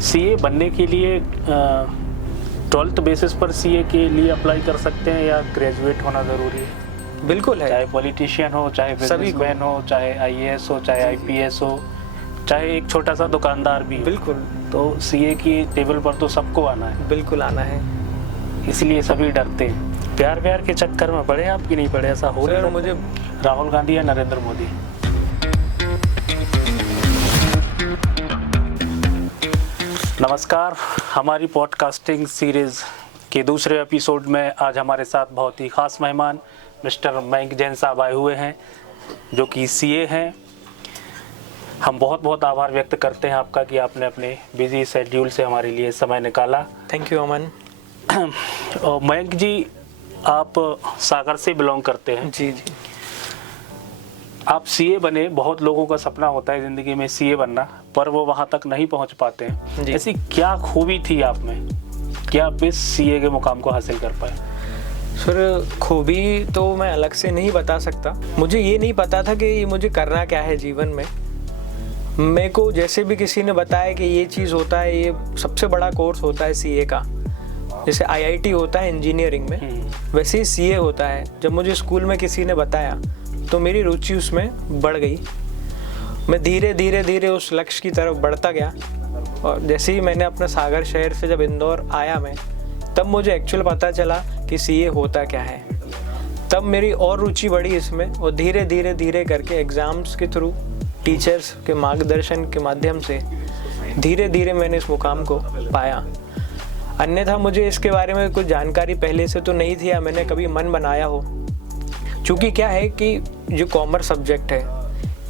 CA बनने के लिए 12th बेसिस पर सीए के लिए अप्लाई कर सकते हैं या ग्रेजुएट होना ज़रूरी है? बिल्कुल है। चाहे पॉलिटिशियन हो, चाहे बिजनेसमैन हो, चाहे आईएएस हो, चाहे आईपीएस हो, चाहे एक छोटा सा दुकानदार भी हो, बिल्कुल। तो सीए की टेबल पर तो सबको आना है। बिल्कुल आना है। इसलिए सभी डरते हैं। प्यार के चक्कर में पड़े आप कि नहीं पड़े? ऐसा हो सर नहीं मुझे राहुल गांधी या नरेंद्र मोदी? नमस्कार, हमारी पॉडकास्टिंग सीरीज़ के दूसरे एपिसोड में आज हमारे साथ बहुत ही ख़ास मेहमान मिस्टर मयंक जैन साहब आए हुए हैं, जो कि सीए हैं। हम बहुत आभार व्यक्त करते हैं आपका कि आपने अपने बिजी शेड्यूल से हमारे लिए समय निकाला। थैंक यू अमन। और मयंक जी, आप सागर से बिलोंग करते हैं। जी जी। आप सीए बने, बहुत लोगों का सपना होता है ज़िंदगी में सीए बनना, पर वो वहाँ तक नहीं पहुँच पाते हैं। ऐसी क्या खूबी थी आप में कि आप इस सीए के मुकाम को हासिल कर पाए? सर खूबी तो मैं अलग से नहीं बता सकता। मुझे ये नहीं पता था कि मुझे करना क्या है जीवन में। मेरे को जैसे भी किसी ने बताया कि ये चीज़ होता है, ये सबसे बड़ा कोर्स होता है सीए का, जैसे आईआईटी होता है इंजीनियरिंग में, वैसे ही सीए होता है। जब मुझे स्कूल में किसी ने बताया तो मेरी रुचि उसमें बढ़ गई। मैं धीरे धीरे उस लक्ष्य की तरफ बढ़ता गया। और जैसे ही मैंने अपना सागर शहर से जब इंदौर आया मैं, तब मुझे एक्चुअल पता चला कि सीए होता क्या है। तब मेरी और रुचि बढ़ी इसमें, और धीरे करके एग्ज़ाम्स के थ्रू, टीचर्स के मार्गदर्शन के माध्यम से धीरे मैंने इस मुकाम को पाया। अन्यथा मुझे इसके बारे में कुछ जानकारी पहले से तो नहीं थी या मैंने कभी मन बनाया हो। चूँकि क्या है कि जो कॉमर्स सब्जेक्ट है,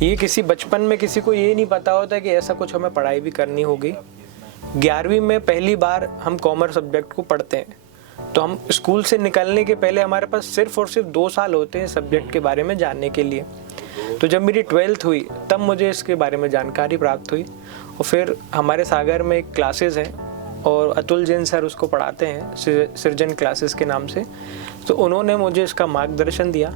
ये किसी बचपन में किसी को ये नहीं पता होता कि ऐसा कुछ हमें पढ़ाई भी करनी होगी। 11वीं में पहली बार हम कॉमर्स सब्जेक्ट को पढ़ते हैं, तो हम स्कूल से निकलने के पहले हमारे पास सिर्फ और सिर्फ 2 साल होते हैं सब्जेक्ट के बारे में जानने के लिए। तो जब मेरी 12th हुई तब मुझे इसके बारे में जानकारी प्राप्त हुई। और फिर हमारे सागर में एक क्लासेस हैं और अतुल जैन सर उसको पढ़ाते हैं, सृजन क्लासेस के नाम से। तो उन्होंने मुझे इसका मार्गदर्शन दिया।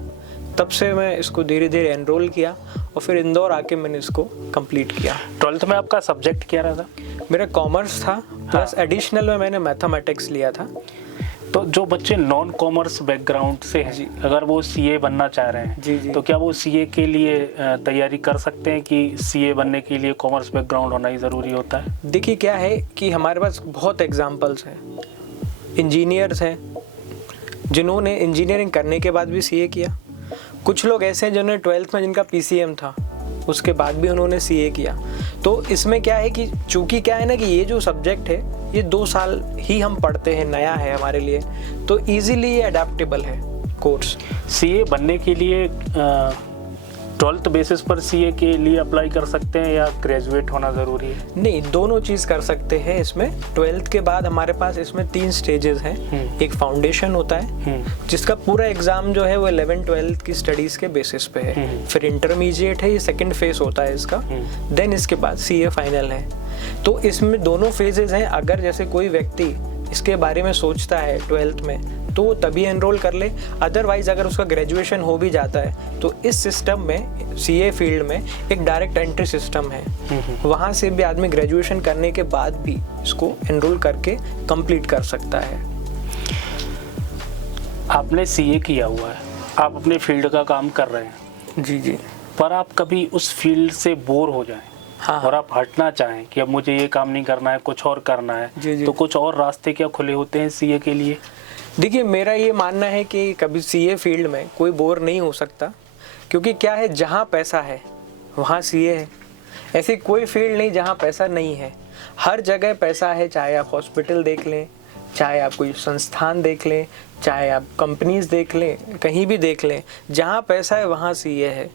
तब से मैं इसको धीरे एनरोल किया और फिर इंदौर आके मैंने इसको कंप्लीट किया। 12th में आपका सब्जेक्ट क्या रहा था? मेरा कॉमर्स था, प्लस एडिशनल में मैंने मैथमेटिक्स लिया था। तो जो बच्चे नॉन कॉमर्स बैकग्राउंड से हैं, अगर वो सीए बनना चाह रहे हैं, जी। तो क्या वो सीए के लिए तैयारी कर सकते हैं कि सीए बनने के लिए कॉमर्स बैकग्राउंड होना ही ज़रूरी होता है? देखिए क्या है कि हमारे पास बहुत एग्जाम्पल्स हैं। इंजीनियर्स हैं जिन्होंने इंजीनियरिंग करने के बाद भी सीए किया। कुछ लोग ऐसे हैं जिन्होंने 12th में जिनका पीसीएम था, उसके बाद भी उन्होंने सीए किया। तो इसमें क्या है कि चूँकि क्या है ना कि ये जो सब्जेक्ट है ये 2 साल ही हम पढ़ते हैं, नया है हमारे लिए, तो इजीली ये अडेप्टेबल है कोर्स। सीए बनने के लिए 12th बेसिस पर सीए के लिए अप्लाई कर सकते हैं या ग्रेजुएट होना ज़रूरी है? नहीं, दोनों चीज़ कर सकते हैं इसमें। 12th के बाद हमारे पास इसमें 3 स्टेजेस हैं। एक फाउंडेशन होता है जिसका पूरा एग्ज़ाम जो है वो 11th-12th की स्टडीज़ के बेसिस पे है। फिर इंटरमीडिएट है, ये सेकंड फेज होता है इसका। देन इसके बाद सीए फाइनल है। तो इसमें दोनों फेजेस हैं। अगर जैसे कोई व्यक्ति इसके बारे में सोचता है 12th में, तो वो तभी एनरोल कर ले। अदरवाइज अगर उसका ग्रेजुएशन हो भी जाता है तो इस सिस्टम में, सीए फील्ड में एक डायरेक्ट एंट्री सिस्टम है। वहाँ से भी आदमी ग्रेजुएशन करने के बाद भी इसको एनरोल करके कंप्लीट कर सकता है। आपने सीए किया हुआ है, आप अपने फील्ड का काम कर रहे हैं। जी। पर आप कभी उस फील्ड से बोर हो जाएं, हाँ। और आप हटना चाहें कि अब मुझे ये काम नहीं करना है, कुछ और करना है, जी। तो कुछ और रास्ते क्या खुले होते हैं सीए के लिए? देखिए मेरा ये मानना है कि कभी सीए फील्ड में कोई बोर नहीं हो सकता, क्योंकि क्या है, जहाँ पैसा है वहाँ सीए है। ऐसी कोई फील्ड नहीं जहाँ पैसा नहीं है। हर जगह पैसा है। चाहे आप हॉस्पिटल देख लें, चाहे आप कोई संस्थान देख लें, चाहे आप कंपनीज देख लें, कहीं भी देख लें, जहाँ पैसा है वहाँ सीए है।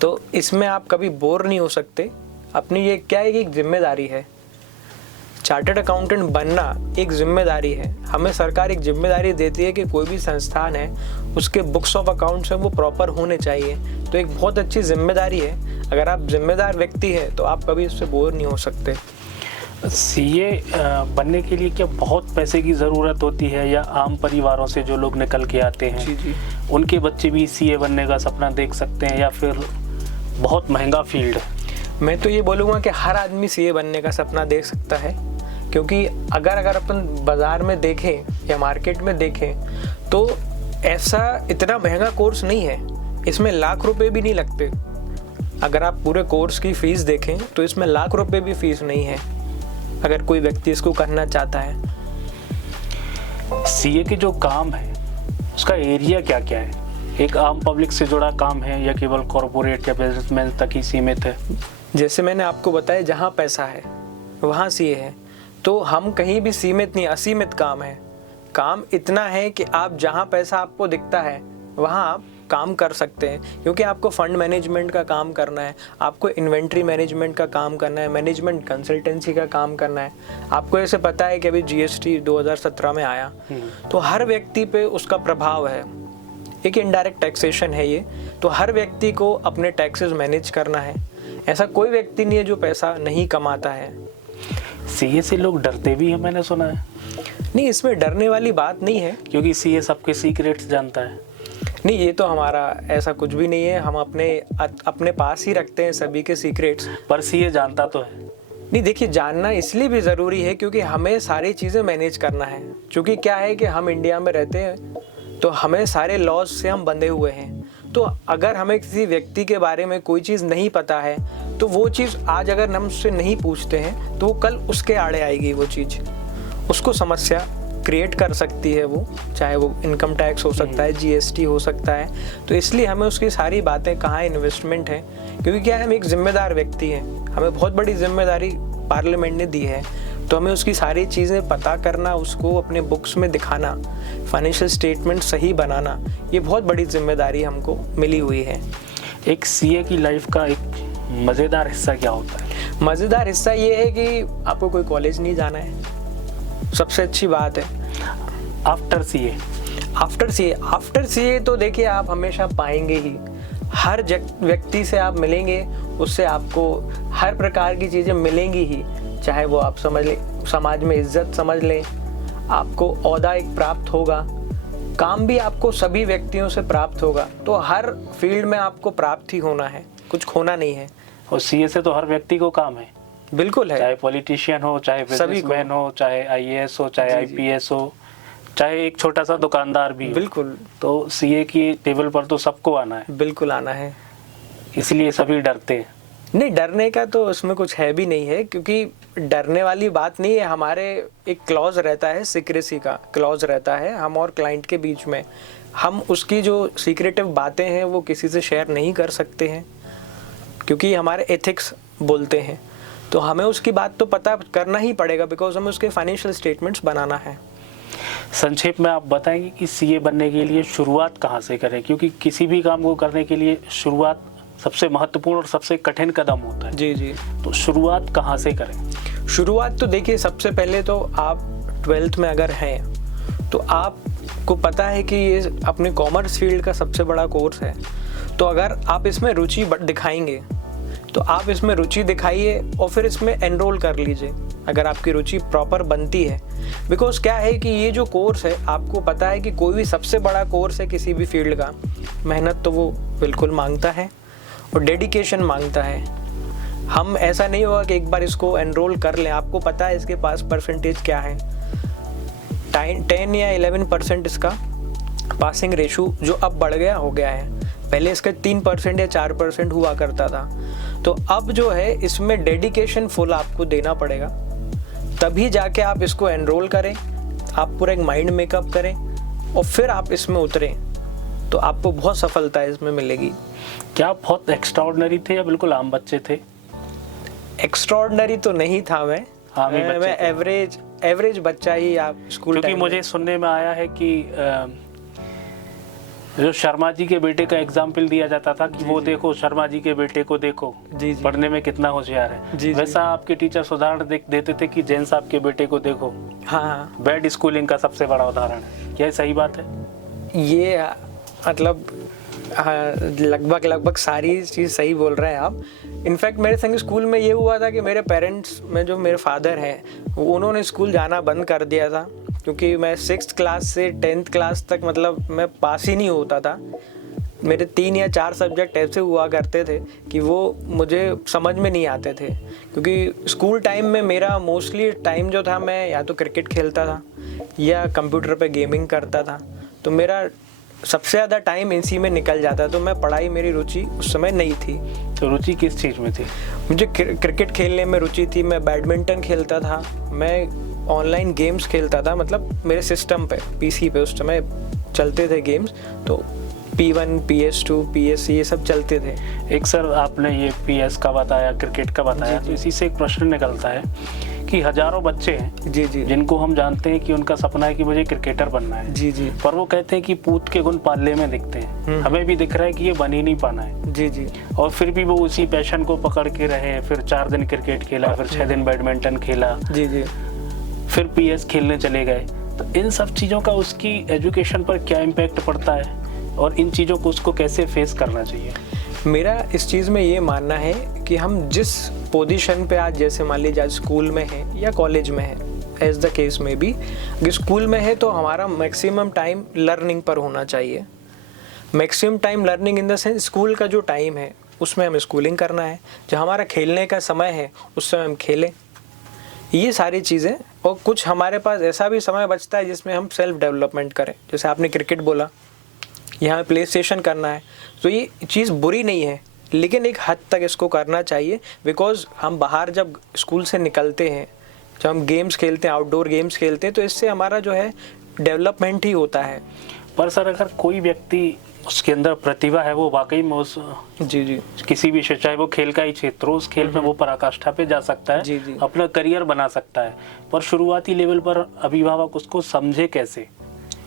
तो इसमें आप कभी बोर नहीं हो सकते। अपनी ये क्या है कि एक जिम्मेदारी है। चार्टर्ड अकाउंटेंट बनना एक जिम्मेदारी है। हमें सरकार एक जिम्मेदारी देती है कि कोई भी संस्थान है उसके बुक्स ऑफ अकाउंट्स हैं वो प्रॉपर होने चाहिए। तो एक बहुत अच्छी जिम्मेदारी है। अगर आप जिम्मेदार व्यक्ति हैं तो आप कभी इससे बोर नहीं हो सकते। सीए बनने के लिए क्या बहुत पैसे की ज़रूरत होती है, या आम परिवारों से जो लोग निकल के आते हैं जी उनके बच्चे भी सीए बनने का सपना देख सकते हैं, या फिर बहुत महंगा फील्ड है? मैं तो ये बोलूँगा कि हर आदमी सीए बनने का सपना देख सकता है, क्योंकि अगर अपन बाज़ार में देखें या मार्केट में देखें तो ऐसा इतना महंगा कोर्स नहीं है, इसमें लाख रुपए भी नहीं लगते। अगर आप पूरे कोर्स की फ़ीस देखें तो इसमें लाख रुपए भी फ़ीस नहीं है, अगर कोई व्यक्ति इसको करना चाहता है। सीए के जो काम है उसका एरिया क्या क्या है? एक आम पब्लिक से जुड़ा काम है या केवल कॉरपोरेट या बिजनेसमैन तक ही सीमित है? जैसे मैंने आपको बताया, जहाँ पैसा है वहाँ सीए है, तो हम कहीं भी सीमित नहीं, असीमित काम है। काम इतना है कि आप जहाँ पैसा आपको दिखता है वहाँ आप काम कर सकते हैं, क्योंकि आपको फंड मैनेजमेंट का काम करना है, आपको इन्वेंट्री मैनेजमेंट का काम करना है, मैनेजमेंट कंसल्टेंसी का काम करना है। आपको ऐसे पता है कि अभी जीएसटी 2017 में आया, तो हर व्यक्ति पे उसका प्रभाव है। एक इनडायरेक्ट टैक्सेशन है ये, तो हर व्यक्ति को अपने टैक्सेस मैनेज करना है। ऐसा कोई व्यक्ति नहीं है जो पैसा नहीं कमाता है। सीए से लोग डरते भी हैं, मैंने सुना है। नहीं, इसमें डरने वाली बात नहीं है, क्योंकि सीए सबके सीक्रेट्स जानता है। नहीं, ये तो हमारा ऐसा कुछ भी नहीं है, हम अपने पास ही रखते हैं सभी के सीक्रेट्स। पर सीए जानता तो है। नहीं, देखिए, जानना इसलिए भी ज़रूरी है क्योंकि हमें सारी चीज़ें मैनेज करना है। क्योंकि क्या है कि हम इंडिया में रहते हैं तो हमें सारे लॉज से हम बंधे हुए हैं। तो अगर हमें किसी व्यक्ति के बारे में कोई चीज़ नहीं पता है तो वो चीज़ आज अगर हम उससे नहीं पूछते हैं तो वो कल उसके आड़े आएगी, वो चीज़ उसको समस्या क्रिएट कर सकती है। वो चाहे वो इनकम टैक्स हो सकता है, जीएसटी हो सकता है। तो इसलिए हमें उसकी सारी बातें, कहाँ इन्वेस्टमेंट है, क्योंकि क्या है, हम एक जिम्मेदार व्यक्ति हैं, हमें बहुत बड़ी जिम्मेदारी पार्लियामेंट ने दी है, तो हमें उसकी सारी चीज़ें पता करना, उसको अपने बुक्स में दिखाना, फाइनेंशियल स्टेटमेंट सही बनाना, ये बहुत बड़ी जिम्मेदारी हमको मिली हुई है। एक सीए की लाइफ का एक मज़ेदार हिस्सा क्या होता है? मज़ेदार हिस्सा ये है कि आपको कोई कॉलेज नहीं जाना है, सबसे अच्छी बात है। आफ्टर सीए तो देखिए, आप हमेशा पाएंगे ही, हर व्यक्ति से आप मिलेंगे, उससे आपको हर प्रकार की चीज़ें मिलेंगी ही। चाहे वो आप समझ लें, समाज में इज्जत समझ लें, आपको ओहदा एक प्राप्त होगा, काम भी आपको सभी व्यक्तियों से प्राप्त होगा। तो हर फील्ड में आपको प्राप्त ही होना है, कुछ खोना नहीं है। और सीए से तो हर व्यक्ति को काम है। बिल्कुल है, चाहे पॉलिटिशियन हो, चाहे बिजनेसमैन हो, चाहे आईएएस हो, चाहे आईपीएस हो, चाहे एक छोटा सा दुकानदार भी हो। बिल्कुल। तो सीए की टेबल पर तो सबको आना है। बिल्कुल आना है, इसलिए सभी डरते हैं। नहीं, डरने का तो उसमें कुछ है भी नहीं है, क्योंकि डरने वाली बात नहीं है। हमारे एक क्लॉज रहता है, सीक्रेसी का क्लॉज रहता है हम और क्लाइंट के बीच में। हम उसकी जो सीक्रेटिव बातें हैं वो किसी से शेयर नहीं कर सकते हैं, क्योंकि हमारे एथिक्स बोलते हैं। तो हमें उसकी बात तो पता करना ही पड़ेगा, बिकॉज हमें उसके फाइनेंशियल स्टेटमेंट्स बनाना है। संक्षेप में आप बताएंगे कि सीए बनने के लिए शुरुआत कहाँ से करें? क्योंकि किसी भी काम को करने के लिए शुरुआत सबसे महत्वपूर्ण और सबसे कठिन कदम होता है। जी। तो शुरुआत कहाँ से करें? शुरुआत तो देखिए, सबसे पहले तो आप 12th में अगर हैं तो आपको पता है कि ये अपने कॉमर्स फील्ड का सबसे बड़ा कोर्स है। तो अगर आप इसमें रुचि दिखाएंगे तो आप इसमें रुचि दिखाइए और फिर इसमें एनरोल कर लीजिए, अगर आपकी रुचि प्रॉपर बनती है। बिकॉज क्या है कि ये जो कोर्स है, आपको पता है कि कोई भी सबसे बड़ा कोर्स है किसी भी फील्ड का, मेहनत तो वो बिल्कुल मांगता है और डेडिकेशन मांगता है। हम ऐसा नहीं होगा कि एक बार इसको एनरोल कर लें, आपको पता है इसके पास परसेंटेज क्या है, 10 या 11% इसका पासिंग रेशो, जो अब बढ़ गया हो गया है। पहले इसका 3% या 4% हुआ करता था। तो अब जो है इसमें डेडिकेशन फुल आपको देना पड़ेगा, तभी जाके आप इसको एनरोल करें, आप पूरा एक माइंड मेकअप करें और फिर आप इसमें उतरें, तो आपको बहुत सफलता इसमें मिलेगी। क्या आप बहुत एक्स्ट्राऑर्डिनरी थे या बिल्कुल आम बच्चे थे? एक्स्ट्राऑर्डिनरी तो नहीं था मैं एवरेज बच्चा ही आप स्कूल। क्योंकि मुझे सुनने में आया है कि जो शर्मा जी के बेटे का एग्जाम्पल दिया जाता था कि वो देखो शर्मा जी के बेटे को देखो, पढ़ने में कितना होशियार है। वैसा आपके टीचर्स उदाहरण देते थे कि जैन साहब के बेटे को देखो। हाँ, बैड स्कूलिंग का सबसे बड़ा उदाहरण है। क्या सही बात है? ये मतलब लगभग सारी चीज़ सही बोल रहे हैं आप। इनफैक्ट मेरे संग स्कूल में ये हुआ था कि मेरे पेरेंट्स में जो मेरे फादर हैं उन्होंने स्कूल जाना बंद कर दिया था, क्योंकि मैं 6th क्लास से 10th क्लास तक मतलब मैं पास ही नहीं होता था। मेरे 3 या 4 सब्जेक्ट ऐसे हुआ करते थे कि वो मुझे समझ में नहीं आते थे, क्योंकि स्कूल टाइम में मेरा मोस्टली टाइम जो था, मैं या तो क्रिकेट खेलता था या कंप्यूटर पे गेमिंग करता था, तो मेरा सबसे ज़्यादा टाइम इसी में निकल जाता, तो मैं पढ़ाई, मेरी रुचि उस समय नहीं थी। तो रुचि किस चीज़ में थी? मुझे क्रिकेट खेलने में रुचि थी, मैं बैडमिंटन खेलता था, मैं ऑनलाइन गेम्स खेलता था, मतलब मेरे सिस्टम पे, पीसी पे उस समय चलते थे गेम्स, तो P1, PS2, PS ये सब चलते थे। एक सर आपने ये PS का बताया, क्रिकेट का बताया, तो इसी से एक प्रश्न निकलता है कि हजारों बच्चे हैं जी जी जिनको हम जानते हैं कि उनका सपना है कि मुझे क्रिकेटर बनना है, जी जी पर वो कहते हैं कि पूत के गुण पाले में दिखते हैं, हमें भी दिख रहा है कि ये बन ही नहीं पाना है, जी जी और फिर भी वो उसी पैशन को पकड़ के रहे, फिर 4 दिन क्रिकेट खेला, फिर 6 दिन बैडमिंटन खेला, जी जी फिर PS खेलने चले गए। तो इन सब चीज़ों का उसकी एजुकेशन पर क्या इम्पैक्ट पड़ता है और इन चीज़ों को उसको कैसे फेस करना चाहिए? मेरा इस चीज़ में ये मानना है कि हम जिस पोजीशन पे आज, जैसे मान लीजिए आज स्कूल में है या कॉलेज में है, एज द केस में भी, अगर स्कूल में है तो हमारा मैक्सिमम टाइम लर्निंग पर होना चाहिए। Maximum time learning in the sense, school का जो टाइम है उसमें हमें स्कूलिंग करना है, जो हमारा खेलने का समय है उस समय हम खेलें, ये सारी चीज़ें। और कुछ हमारे पास ऐसा भी समय बचता है जिसमें हम सेल्फ डेवलपमेंट करें, जैसे आपने क्रिकेट बोला, यहाँ प्ले स्टेशन करना है, तो ये चीज़ बुरी नहीं है, लेकिन एक हद तक इसको करना चाहिए, बिकॉज हम बाहर जब स्कूल से निकलते हैं, जब हम गेम्स खेलते हैं, आउटडोर गेम्स खेलते हैं, तो इससे हमारा जो है डेवलपमेंट ही होता है। पर सर अगर कोई व्यक्ति, उसके अंदर प्रतिभा है, वो वाकई में उस जी जी किसी भी क्षेत्र, चाहे वो खेल का ही क्षेत्र हो, उस खेल में वो पराकाष्ठा पे जा सकता है, जी, जी। अपना करियर बना सकता है, पर शुरुआती लेवल पर अभिभावक उसको समझे कैसे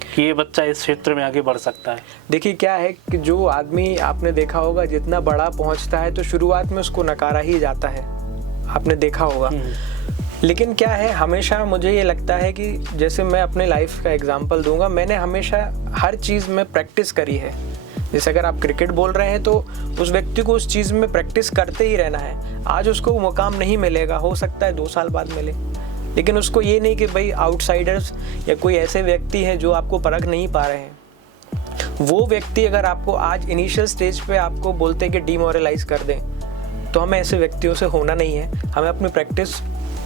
कि ये बच्चा इस क्षेत्र में आगे बढ़ सकता है? देखिए क्या है कि जो आदमी, आपने देखा होगा, जितना बड़ा पहुंचता है तो शुरुआत में उसको नकारा ही जाता है, आपने देखा होगा। लेकिन क्या है, हमेशा मुझे ये लगता है कि जैसे मैं अपने लाइफ का एग्जांपल दूंगा, मैंने हमेशा हर चीज़ में प्रैक्टिस करी है। जैसे अगर आप क्रिकेट बोल रहे हैं तो उस व्यक्ति को उस चीज़ में प्रैक्टिस करते ही रहना है। आज उसको वो मुकाम नहीं मिलेगा, हो सकता है 2 साल बाद मिले, लेकिन उसको ये नहीं कि भाई आउटसाइडर्स या कोई ऐसे व्यक्ति हैं जो आपको परख नहीं पा रहे हैं, वो व्यक्ति अगर आपको आज इनिशियल स्टेज पे आपको बोलते हैं कि डीमोरलाइज कर दें, तो हमें ऐसे व्यक्तियों से होना नहीं है। हमें अपनी प्रैक्टिस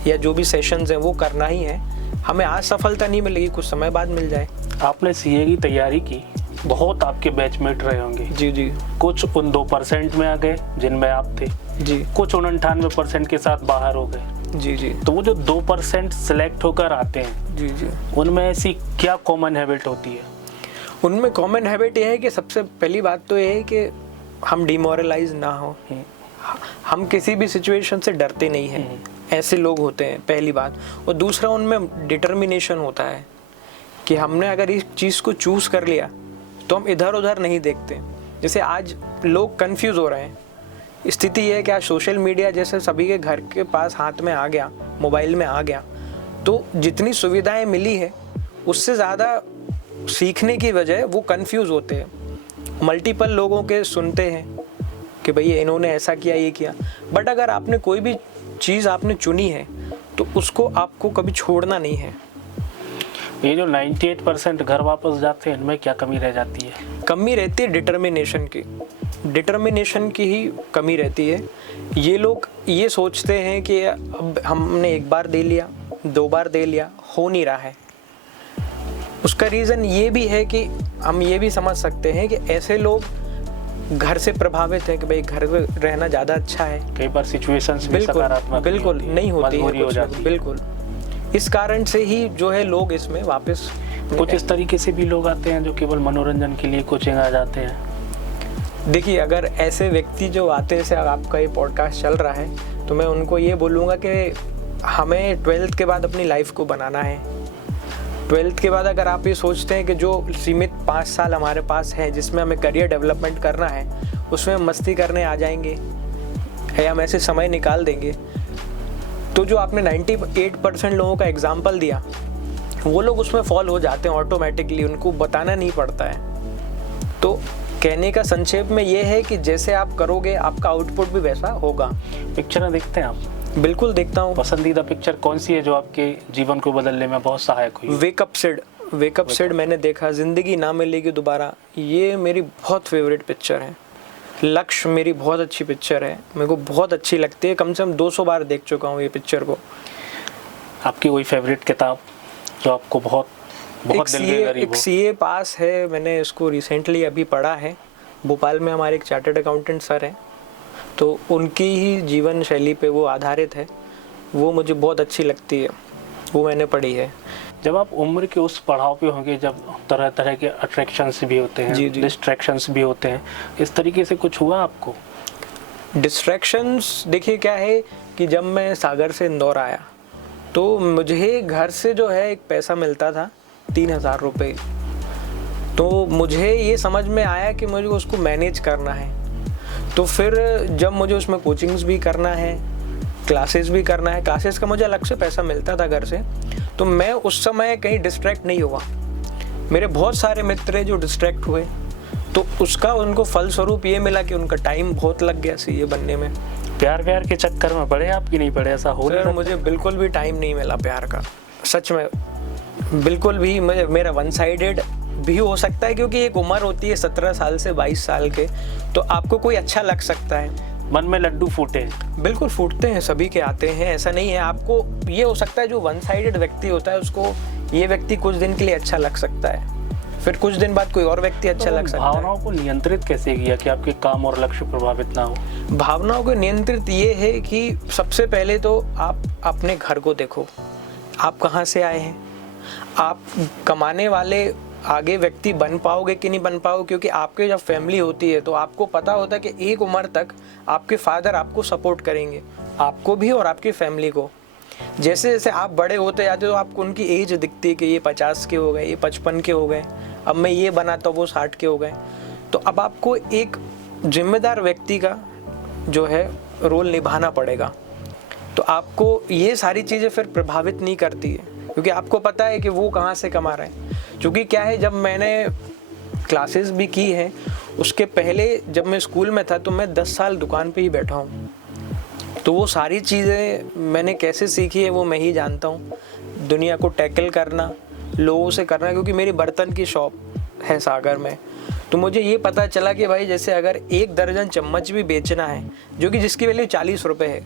या जो भी सेशंस हैं वो करना ही है। हमें आज सफलता नहीं मिलेगी, कुछ समय बाद मिल जाए। आपने सीए की तैयारी की, बहुत आपके बैचमेट रहे होंगे। जी जी कुछ उन 2% में आ गए जिनमें आप थे जी, कुछ 99% के साथ बाहर हो गए। जी जी तो वो जो 2% सिलेक्ट होकर आते हैं, जी जी, उनमें ऐसी क्या कॉमन हैबिट होती है? उनमें कॉमन हैबिट ये है कि सबसे पहली बात तो ये है कि हम डिमोरलाइज ना हो, हम किसी भी सिचुएशन से डरते नहीं हैं, ऐसे लोग होते हैं, पहली बात। और दूसरा, उनमें डिटर्मिनेशन होता है कि हमने अगर इस चीज़ को चूज़ कर लिया तो हम इधर उधर नहीं देखते। जैसे आज लोग कंफ्यूज हो रहे हैं, स्थिति ये है कि आज सोशल मीडिया जैसे सभी के घर के पास हाथ में आ गया, मोबाइल में आ गया, तो जितनी सुविधाएं मिली है उससे ज़्यादा सीखने की वजह वो कंफ्यूज होते हैं। मल्टीपल लोगों के सुनते हैं कि भाई इन्होंने ऐसा किया, ये किया, बट अगर आपने कोई भी चीज़ आपने चुनी है तो उसको आपको कभी छोड़ना नहीं है। ये जो 98% घर वापस जाते हैं, इनमें क्या कमी रह जाती है? कमी रहती है डिटर्मिनेशन की, डिटर्मिनेशन की ही कमी रहती है। ये लोग ये सोचते हैं कि अब हमने 1 बार दे लिया, 2 बार दे लिया, हो नहीं रहा है। उसका रीज़न ये भी है कि हम ये भी समझ सकते हैं कि ऐसे लोग घर से प्रभावित हैं कि भाई घर में रहना ज़्यादा अच्छा है। कई बार सिचुएशंस भी सकारात्मक बिल्कुल नहीं होती है, हो जाती है। बिल्कुल इस कारण से ही जो है लोग इसमें वापस कुछ इस तरीके से भी लोग आते हैं जो केवल मनोरंजन के लिए कोचिंग आ जाते हैं। देखिए, अगर ऐसे व्यक्ति जो आते हैं, जैसे आपका ये पॉडकास्ट चल रहा है, तो मैं उनको ये बोलूँगा कि हमें 12th के बाद अपनी लाइफ को बनाना है। 12th के बाद अगर आप ये सोचते हैं कि जो सीमित 5 साल हमारे पास है जिसमें हमें करियर डेवलपमेंट करना है, उसमें मस्ती करने आ जाएंगे या हम ऐसे समय निकाल देंगे, तो जो आपने 98% लोगों का एग्जाम्पल दिया, वो लोग उसमें फॉल हो जाते हैं ऑटोमेटिकली, उनको बताना नहीं पड़ता है। तो कहने का संक्षेप में ये है कि जैसे आप करोगे आपका आउटपुट भी वैसा होगा। पिक्चर देखते हैं आप? बिल्कुल देखता हूँ। पसंदीदा पिक्चर कौन सी है जो आपके जीवन को बदलने में बहुत सहायक हुई? Wake up Sid, wake up Sid मैंने देखा, ज़िंदगी ना मिलेगी दोबारा, ये मेरी बहुत फेवरेट पिक्चर है। लक्ष्य मेरी बहुत अच्छी पिक्चर है, मेरे को बहुत अच्छी लगती है, कम से कम 200 बार देख चुका हूँ ये पिक्चर को। आपकी कोई फेवरेट किताब जो आपको बहुत बहुत दिल के करीब हो? एक सीए पास है, मैंने इसको रिसेंटली अभी पढ़ा है। भोपाल में हमारे एक चार्टर्ड अकाउंटेंट सर हैं, तो उनकी ही जीवन शैली पे वो आधारित है, वो मुझे बहुत अच्छी लगती है, वो मैंने पढ़ी है। जब आप उम्र के उस पड़ाव पे होंगे जब तरह तरह के अट्रैक्शंस भी होते हैं, डिस्ट्रैक्शंस भी होते हैं, इस तरीके से कुछ हुआ आपको? डिस्ट्रैक्शंस देखिए क्या है कि जब मैं सागर से इंदौर आया तो मुझे घर से जो है एक पैसा मिलता था 3000 रुपये। तो मुझे ये समझ में आया कि मुझे उसको मैनेज करना है। तो फिर जब मुझे उसमें कोचिंग्स भी करना है, क्लासेस भी करना है, क्लासेस का मुझे अलग से पैसा मिलता था घर से, तो मैं उस समय कहीं डिस्ट्रैक्ट नहीं हुआ। मेरे बहुत सारे मित्र हैं जो डिस्ट्रैक्ट हुए, तो उसका उनको फलस्वरूप ये मिला कि उनका टाइम बहुत लग गया सीए बनने में। प्यार के चक्कर में पड़े आप कि नहीं पड़े? ऐसा हो सर मुझे बिल्कुल भी टाइम नहीं मिला प्यार का, सच में बिल्कुल भी। मेरा वन साइडेड भी हो सकता है क्योंकि एक उम्र होती है 17 साल से 22 साल के, तो आपको कोई अच्छा लग सकता है, मन में लड्डू फूटे। बिल्कुल फूटते हैं, सभी के आते हैं, ऐसा नहीं है। आपको ये हो सकता है जो वन साइडेड व्यक्ति होता है उसको ये व्यक्ति कुछ दिन के लिए अच्छा लग सकता है, फिर कुछ दिन बाद कोई और व्यक्ति अच्छा लग सकता है। भावनाओं को नियंत्रित कैसे किया कि आपके काम और लक्ष्य प्रभावित ना हो? भावनाओं को नियंत्रित ये है कि सबसे पहले तो आप अपने घर को देखो, आप कहाँ से आए हैं, आप कमाने वाले आगे व्यक्ति बन पाओगे कि नहीं बन पाओगे, क्योंकि आपके जब फैमिली होती है तो आपको पता होता है कि एक उम्र तक आपके फादर आपको सपोर्ट करेंगे, आपको भी और आपकी फैमिली को। जैसे जैसे आप बड़े होते जाते हो तो आपको उनकी एज दिखती है कि ये 50 के हो गए, ये 55 के हो गए, अब मैं ये बनाता हूँ वो 60 के हो गए। तो अब आपको एक जिम्मेदार व्यक्ति का जो है रोल निभाना पड़ेगा। तो आपको ये सारी चीज़ें फिर प्रभावित नहीं करती है, क्योंकि आपको पता है कि वो कहाँ से कमा रहे हैं। क्योंकि क्या है, जब मैंने क्लासेस भी की हैं, उसके पहले जब मैं स्कूल में था तो मैं 10 साल दुकान पे ही बैठा हूँ, तो वो सारी चीज़ें मैंने कैसे सीखी है वो मैं ही जानता हूँ। दुनिया को टैकल करना, लोगों से करना, क्योंकि मेरी बर्तन की शॉप है सागर में, तो मुझे ये पता चला कि भाई जैसे अगर 1 दर्जन चम्मच भी बेचना है जो कि जिसकी वैल्यू 40 रुपये है,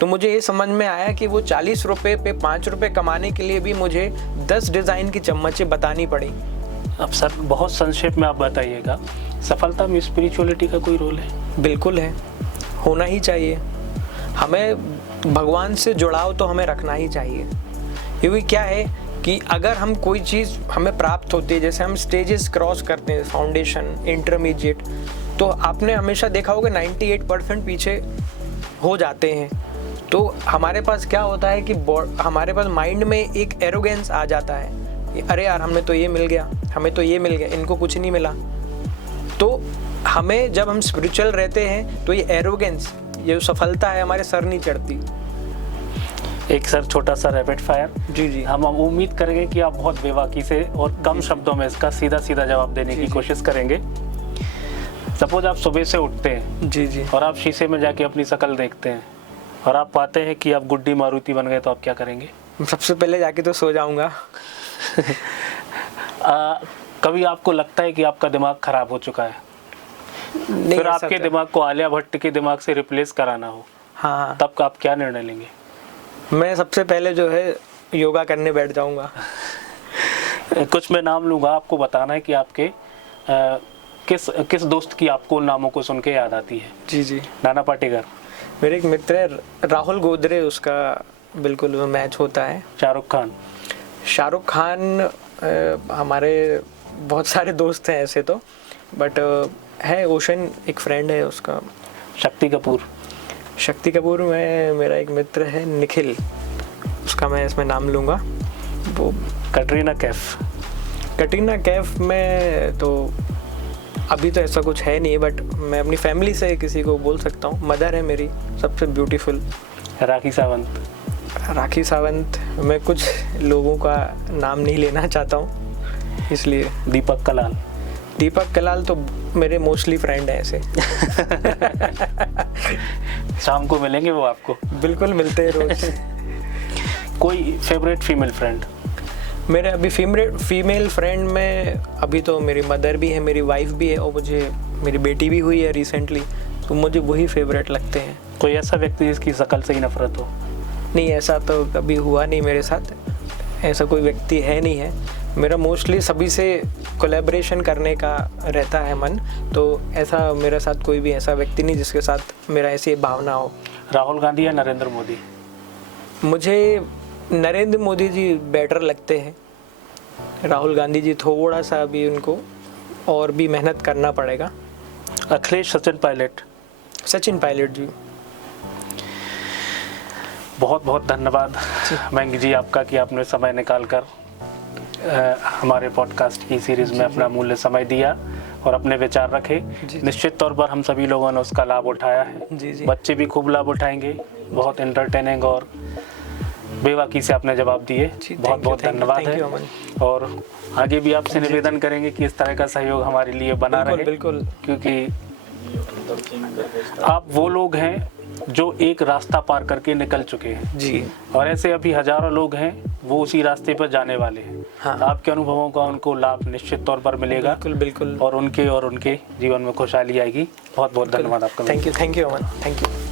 तो मुझे ये समझ में आया कि वो 40 रुपये पे 5 रुपये कमाने के लिए भी मुझे 10 डिज़ाइन की चम्मचें बतानी पड़ी। अब सर बहुत संक्षेप में आप बताइएगा, सफलता में स्पिरिचुअलिटी का कोई रोल है? बिल्कुल है, होना ही चाहिए। हमें भगवान से जुड़ाव तो हमें रखना ही चाहिए, क्योंकि क्या है कि अगर हम कोई चीज़ हमें प्राप्त होती है, जैसे हम स्टेजेस क्रॉस करते हैं, फाउंडेशन, इंटरमीडिएट, तो आपने हमेशा देखा होगा 98% पीछे हो जाते हैं। तो हमारे पास क्या होता है कि हमारे पास माइंड में एक एरोगेंस आ जाता है कि अरे यार हमें तो ये मिल गया, हमें तो ये मिल गया, इनको कुछ नहीं मिला। तो हमें जब हम स्पिरिचुअल रहते हैं तो ये एरोगेंस, ये सफलता है, हमारे सर नहीं चढ़ती। एक सर छोटा सा रैपिड फायर। जी हम उम्मीद करेंगे कि आप बहुत बेबाकी से और कम शब्दों में इसका सीधा जवाब देने की कोशिश करेंगे। सपोज आप सुबह से उठते हैं जी और आप शीशे में जाके अपनी शक्ल देखते हैं और आप पाते हैं कि आप गुड्डी मारुति बन गए, तो आप क्या करेंगे? सबसे पहले जाके तो सो जाऊंगा। कभी आपको लगता है कि आपका दिमाग खराब हो चुका है, फिर आपके दिमाग को आलिया भट्ट के दिमाग से रिप्लेस कराना हो, हाँ, तब आप क्या निर्णय लेंगे? मैं सबसे पहले जो है योगा करने बैठ जाऊंगा। कुछ मैं नाम लूंगा, आपको बताना है कि आपके किस दोस्त की आपको नामों को सुन के याद आती है। जी नाना पाटेकर, मेरे एक मित्र है राहुल गोदरे, उसका बिल्कुल मैच होता है। शाहरुख खान हमारे बहुत सारे दोस्त हैं ऐसे तो, बट है ओशन, एक फ्रेंड है उसका। शक्ति कपूर में मेरा एक मित्र है निखिल, उसका मैं इसमें नाम लूँगा। वो कटरीना कैफ में तो अभी तो ऐसा कुछ है नहीं, बट मैं अपनी फैमिली से किसी को बोल सकता हूँ। मदर है मेरी सबसे ब्यूटीफुल। राखी सावंत मैं कुछ लोगों का नाम नहीं लेना चाहता हूँ इसलिए। दीपक कलाल तो मेरे मोस्टली फ्रेंड हैं ऐसे। शाम को मिलेंगे वो आपको? बिल्कुल मिलते हैं रोज। कोई फेवरेट फीमेल फ्रेंड? मेरे अभी फीमेल फ्रेंड में अभी तो मेरी मदर भी है, मेरी वाइफ भी है, और मुझे मेरी बेटी भी हुई है रिसेंटली, तो मुझे वही फेवरेट लगते हैं। कोई ऐसा व्यक्ति जिसकी शक्ल से ही नफरत हो? नहीं, ऐसा तो कभी हुआ नहीं मेरे साथ, ऐसा कोई व्यक्ति है नहीं है। मेरा मोस्टली सभी से कोलैबोरेशन करने का रहता है मन, तो ऐसा मेरे साथ कोई भी ऐसा व्यक्ति नहीं जिसके साथ मेरा ऐसी भावना हो। राहुल गांधी या नरेंद्र मोदी? मुझे नरेंद्र मोदी जी बेटर लगते हैं। राहुल गांधी जी थोड़ा सा अभी उनको और भी मेहनत करना पड़ेगा। अखिलेश, सचिन पायलट? सचिन पायलट जी। बहुत बहुत धन्यवाद मयंक जी आपका कि आपने समय निकाल कर हमारे पॉडकास्ट की सीरीज़ में अपना मूल्य समय दिया और अपने विचार रखे। निश्चित तौर पर हम सभी लोगों ने उसका लाभ उठाया है। जी। बच्चे भी खूब लाभ उठाएंगे। बहुत एंटरटेनिंग और बेबाकी से आपने जवाब दिए। बहुत बहुत धन्यवाद है। और आगे भी आपसे निवेदन करेंगे कि इस तरह का सहयोग हमारे लिए बना रहे। बिल्कुल, क्योंकि आप वो लोग हैं जो एक रास्ता पार करके निकल चुके हैं जी, और ऐसे अभी हजारों लोग हैं वो उसी रास्ते पर जाने वाले हैं। हाँ। आपके अनुभवों का उनको लाभ निश्चित तौर पर मिलेगा। बिल्कुल। और उनके जीवन में खुशहाली आएगी। बहुत बहुत धन्यवाद आपका। Thank you Aman, thank you.